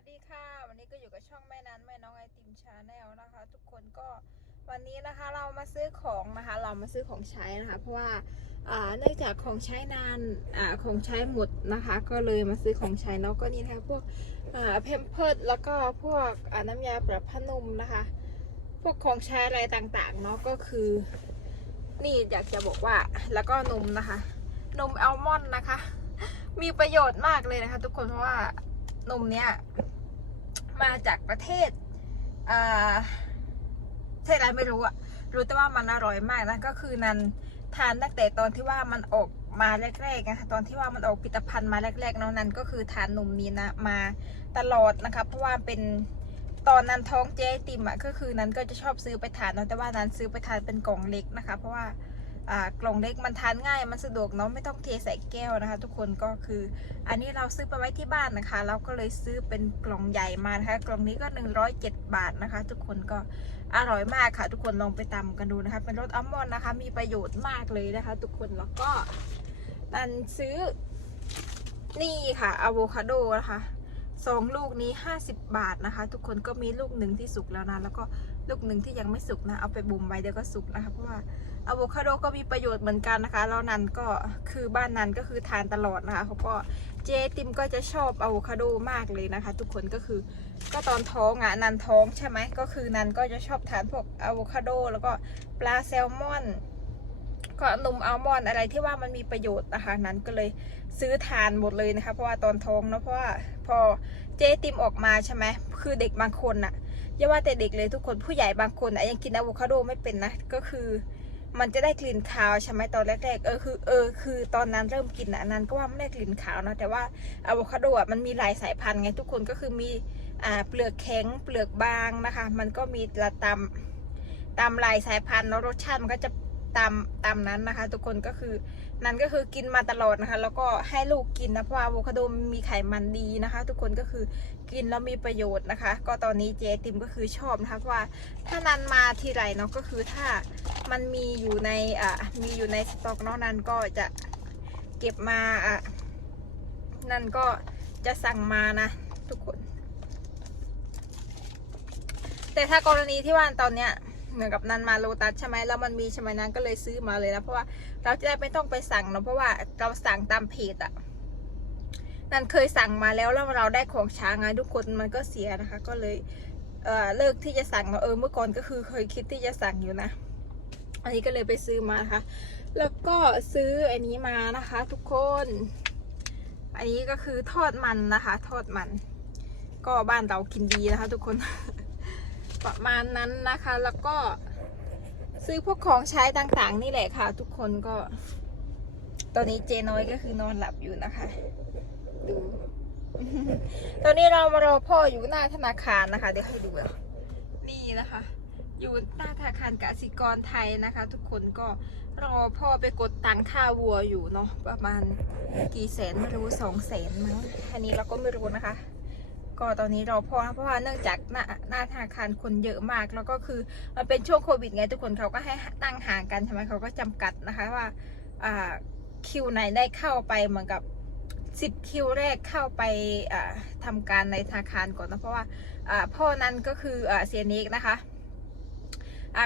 วัสดีค่ะ วันนี้ก็อยู่กับช่องแม่นั้นแม่น้องไอติมชาแนลนะคะ ทุกคนก็วันนี้นะคะเรามาซื้อของนะคะ เรามาซื้อของใช้นะคะ เพราะว่าเนื่องจากของใช้นานอของใช้หมดนะคะ ก็เลยมาซื้อของใช้เนาะก็นี่นะคะพวกเพมเพิร์ดแล้วก็พวกน้ำยาปรับผ้านุ่มนะคะ พวกของใช้อะไรต่างๆเนาะก็คือ นี่อยากจะบอกว่าแล้วก็นมนะคะ นมอัลมอนด์นะคะ มีประโยชน์มากเลยนะคะ ทุกคนเพราะว่า นมเนี้ยมาจากประเทศอ่าประเทศอะไรไม่รู้อะรู้แต่ว่ามันอร่อยมากนะก็คือนันทานตั้งแต่ตอนที่ว่ามันออกมาแรกๆนะคะตอนที่ว่ามันออกผลิตภัณฑ์มาแรกๆเนาะนันก็คือทานนมนี้นะมาตลอดนะคะเพราะว่าเป็นตอนนั้นท้องเจ๊ติมอะก็คือนั้นก็จะชอบซื้อไปทานเนาะแต่ว่านั้นซื้อไปทานเป็นกล่องเล็กนะคะ เพราะว่า กล่องเล็กมันทานง่ายมันสะดวกเนาะไม่ต้องเทใส่แก้วนะคะ ทุกคนก็คือ อันนี้เราซื้อไปไว้ที่บ้านนะคะ เราก็เลยซื้อเป็นกล่องใหญ่มานะคะ กล่องนี้ก็ 107 บาทนะคะ ทุกคนก็อร่อยมากค่ะ ทุกคนลองไปตำกันดูนะคะ เป็นรสอัลมอนด์นะคะ มีประโยชน์มากเลยนะคะ ทุกคนแล้วก็นันซื้อนี่ค่ะอะโวคาโดนะคะสองลูกนี้ 50 บาทนะคะ ทุกคนก็มีลูกหนึ่งที่สุกแล้วนะแล้วก็ ลูกหนึ่งที่ยังไม่สุกนะ เอาไปบ่มไว้เดี๋ยวก็สุกนะคะเพราะว่าอะโวคาโดก็มีประโยชน์เหมือนกันนะคะแล้วนันก็คือบ้านนันก็คือทานตลอดนะคะเขาก็เจติมก็จะชอบอะโวคาโดมากเลยนะคะ ทุกคนก็คือก็ตอนท้องอะนันท้องใช่ไหมก็คือนันก็จะชอบทานพวกอะโวคาโดแล้วก็ปลาแซลมอน ก็นมอัลมอนด์อะไรที่ว่ามันมีประโยชน์นะคะนั้นก็เลยซื้อทานหมดเลยนะคะ เพราะว่าตอนท้องเนาะเพราะว่าพอเจติมออกมาใช่ไหมคือเด็กบางคนอะอย่าว่าแต่เด็กเลยทุกคนผู้ใหญ่บางคนอะยังกินอะโวคาโดไม่เป็นนะก็คือมันจะได้กลิ่นคาวใช่ไหมตอนแรกๆเออคือเออคือตอนนั้นเริ่มกินอันนั้นก็ว่าไม่ได้กลิ่นขาวนะแต่ว่าอะโวคาโดอะมันมีหลายสายพันธุ์ไงทุกคนก็คือมีอ่าเปลือกแข็งเปลือกบางนะคะ มันก็มีละตามตามลายสายพันธุ์แล้วรสชาติมันก็จะ ตามตามนั้นนะคะ ทุกคนก็คือนั้นก็คือกินมาตลอดนะคะ แล้วก็ให้ลูกกินนะเพราะว่าอะโวคาโดมมีไขมันดีนะคะ ทุกคนก็คือกินแล้วมีประโยชน์นะคะ ก็ตอนนี้เจติมก็คือชอบนะคะเพราะว่าถ้านันมาทีไรเนาะก็คือถ้ามันมีอยู่ในอ่ามีอยู่ในสต็อกนอกนั้นก็จะเก็บมาอะนั่นก็จะสั่งมานะ ทุกคน แต่ถ้ากรณีที่ว่าตอนเนี้ย เหมือนกับนันมาโลตัสใช่ไหมแล้วมันมีใช่ไหมนั้นก็เลยซื้อมาเลยนะเพราะว่าเราจะได้ไม่ต้องไปสั่งเนาะเพราะว่าเราสั่งตามเพจอะนันเคยสั่งมาแล้วแล้วเราได้ของช้าไงทุกคนมันก็เสียนะคะ ก็เลยเอ่อเลิกที่จะสั่งเนาะเออเมื่อก่อนก็คือเคยคิดที่จะสั่งอยู่นะ อันนี้ก็เลยไปซื้อมานะคะแล้วก็ซื้ออันนี้มานะคะ ทุกคน อันนี้ก็คือทอดมันนะคะ ทอดมัน ก็บ้านเรากินดีนะคะ ทุกคน ประมาณนั้นนะคะ แล้วก็ซื้อพวกของใช้ต่างๆ นี่แหละค่ะ ทุกคนก็ ตอนนี้เจน้อยก็คือนอนหลับอยู่นะคะดูตอนนี้เรามารอพ่ออยู่หน้าธนาคารนะคะ เดี๋ยวให้ดูอะนี่นะคะ อยู่หน้าธนาคารกสิกรไทยนะคะ ทุกคนก็รอพ่อไปกดตังค่าวัวอยู่เนาะประมาณกี่แสนไม่รู้สองแสนมั้งอันนี้เราก็ไม่รู้นะคะ ก็ตอนนี้เรอพ่อนะเพราะว่าเนื่องจากหน้าหน้าธนาคารคนเยอะมาก แล้วก็คือมันเป็นช่วงโควิดไงทุกคนเขาก็ให้ตั้งห่างกันใช่ไหมเขาก็จำกัดนะคะว่าคิวไหนได้เข้าไปเหมือนกับสิบคิวแรกเข้าไปอ่าทำการในธนาคารก่อนนะเพราะว่าพ่อนั้นก็คืออเสียเนกนะคะ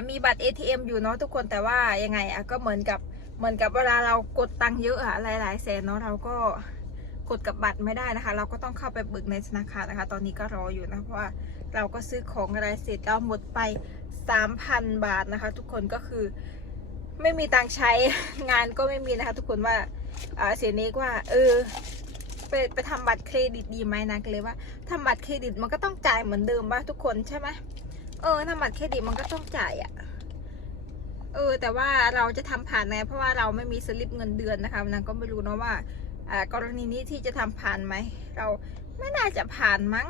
มีบัตร ATM อยู่เนาะทุกคนแต่ว่ายังไงก็เหมือนกับเหมือนกับเวลาเรากดตังค์เยอะอะหลายๆแสนเนาะเราก็ กดกับบัตรไม่ได้นะคะ เราก็ต้องเข้าไปเบิกในธนาคารนะคะ ตอนนี้ก็รออยู่นะเพราะว่าเราก็ซื้อของอะไรเสร็จเราหมดไป 3,000 บาทนะคะ ทุกคนก็คือไม่มีตังค์ใช้งานก็ไม่มีนะคะ ทุกคนว่าอ่าเสียเนกว่า เออไปไปทำบัตรเครดิตดีไหมนะก็เลยว่าทำบัตรเครดิตมันก็ต้องจ่ายเหมือนเดิมป่ะทุกคนใช่ไหมเออทำบัตรเครดิตมันก็ต้องจ่ายอะ่ะเออแต่ว่าเราจะทำผ่านไงเพราะว่าเราไม่มีสลิปเงินเดือนนะคะนางก็ไม่รู้เนอะว่า กรณีนี้ที่จะทำผ่านไหม เราไม่น่าจะผ่านมั้ง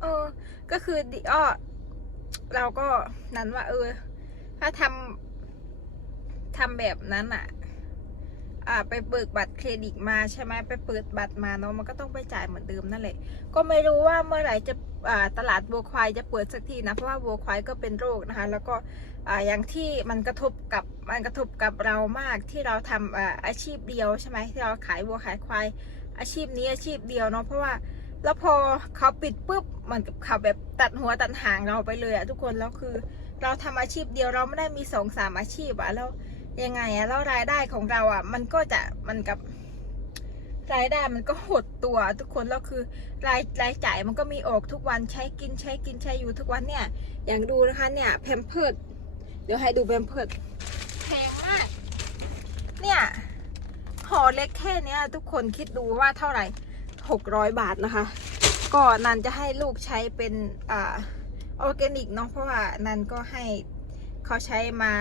เออ ก็คือดิอ้อเราก็นั้นว่า เออ ถ้าทำทำแบบนั้นอะอ่าไปเบิกบัตรเครดิตมาใช่ไหมไปเปิดบัตรมาเนาะมันก็ต้องไปจ่ายเหมือนเดิมนั่นแหละ ก็ไม่รู้ว่าเมื่อไหร่จะ ตลาดวัวควายจะเปิดสักทีนะเพราะว่าวัวควายก็เป็นโรคนะคะแล้วก็อย่างที่มันกระทบกับมันกระทบกับเรามากที่เราทำอาอาชีพเดียวใช่ไหมที่เราขายวัวขายควายอาชีพนี้อาชีพเดียวเนาะเพราะว่าแล้วพอเขาปิดปุ๊บเหมือนกับเขาแบบตัดหัวตัดหางเราไปเลยอะทุกคนแล้วคือเราทำอาชีพเดียวเราไม่ได้มีสองสามอาชีพอะแล้วยังไงอะแล้วรายได้ของเราอะมันก็จะมันกับ รายได้มันก็หดตัวทุกคนแล้วคือรายรายจ่ายมันก็มีออกทุกวันใช้กินใช้กินใช้อยู่ทุกวันเนี่ย อย่างดูนะคะเนี่ยแพมเพิร์ดเดี๋ยวให้ดูแพมเพิร์ดแพงมาก เนี่ยห่อเล็กแค่เนี้ยทุกคนคิดดูว่าเท่าไหร่หกร้อยบาทนะคะ ก็นันจะให้ลูกใช้เป็นอ่าออร์แกนิกเนาะเพราะว่านันก็ให้เขาใช้มา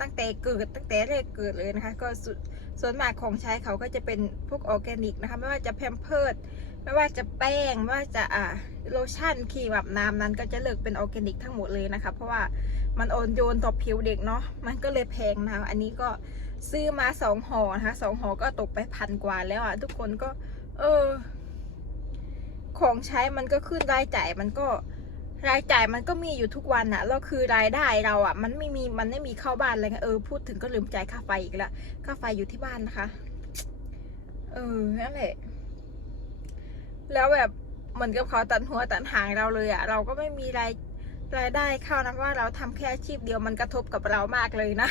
ตั้งแต่เกิดตั้งแต่แรกเกิดเลยนะคะ ก็สุด ส่วนมากของใช้เขาก็จะเป็นพวกออร์แกนิกนะคะ ไม่ว่าจะแพมเพิร์ดไม่ว่าจะแป้ง ไม่ว่าจะอ่าโลชั่นครีมแบบน้ำนั้นก็จะเลือกเป็นออร์แกนิกทั้งหมดเลยนะคะ เพราะว่ามันอ่อนโยนต่อผิวเด็กเนาะ มันก็เลยแพงนะะอันนี้ก็ซื้อมาสองห่อนะคะสองห่อก็ตกไปพันกว่าแล้วอะทุกคนก็ เออ ของใช้มันก็ขึ้นรายจ่ายมันก็ รายจ่ายมันก็มีอยู่ทุกวันอะแล้วคือรายได้เราอะมันไม่มีมันไม่มีเข้าบ้านเลยไงเออพูดถึงก็ลืมจ่ายค่าไฟอีกล้วค่าไฟอยู่ที่บ้านนะคะ เออนั่นแหละแล้วแบบเหมือนกับเขาตัดหัวตัดหางเราเลยอะเราก็ไม่มีรายรายได้เข้านะเพราะว่าเราทำแค่อาชีพเดียวมันกระทบกับเรามากเลยนะ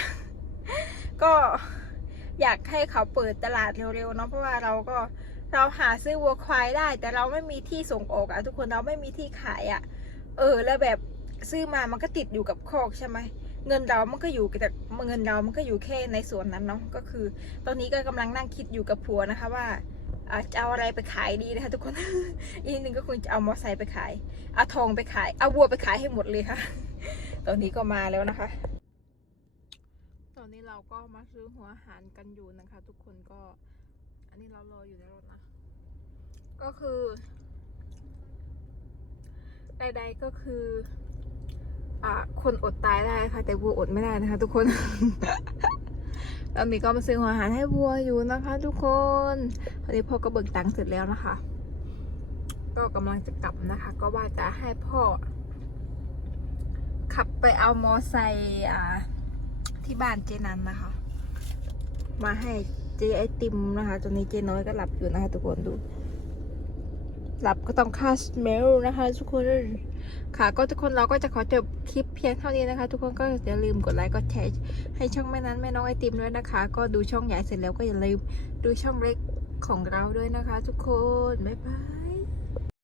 ก็อยากให้เขาเปิดตลาดเร็วๆเนาะเพราะว่าเราก็เราหาซื้อวัวควายได้ แต่เราไม่มีที่ส่งออกอะทุกคนเราไม่มีที่ขายอะ เออ แล้วแบบซื้อมามันก็ติดอยู่กับคอกใช่ไหมเงินเรามันก็อยู่แต่เงินเรามันก็อยู่แค่ในส่วนนั้นเนาะก็คือ ตอนนี้ก็กำลังนั่งคิดอยู่กับผัวนะคะว่าจะเอาอะไรไปขายดีนะคะทุกคน อีกนิดนึงก็คงจะเอามอไซค์ไปขาย เอาทองไปขาย เอาวัวไปขายให้หมดเลยค่ะ ตอนนี้ก็มาแล้วนะคะ ตอนนี้เราก็มาซื้อหัวอาหารกันอยู่นะคะ ทุกคนก็ อันนี้เรารออยู่ในรถนะ ก็คือ ใดๆก็คืออ่าคนอดตายได้ค่ะ แต่วัวอดไม่ได้นะคะ ทุกคน ตอนนี้ก็มาซื้อหัวอาหารให้วัวอยู่นะคะ ทุกคนตอนนี้พ่อก็เบิกตังค์เสร็จแล้วนะคะ ก็กำลังจะกลับนะคะ ก็ว่าจะให้พ่อ ขับไปเอามอไซค์อ่าที่บ้านเจนันนะคะ มาให้เจไอติมนะคะตอนนี้เจน้อยก็หลับอยู่นะคะ ทุกคนดู หลับก็ต้องค่าสเมลนะคะ ทุกคนค่ะ ก็ทุกคนเราก็จะขอจบคลิปเพียงเท่านี้นะคะ ทุกคนก็อย่าลืมกดไลค์กดแชร์ให้ช่องแม่นั้นแม่น้องไอติมด้วยนะคะ ก็ดูช่องใหญ่เสร็จแล้วก็อย่าลืมดูช่องเล็กของเราด้วยนะคะ ทุกคนบ๊ายบาย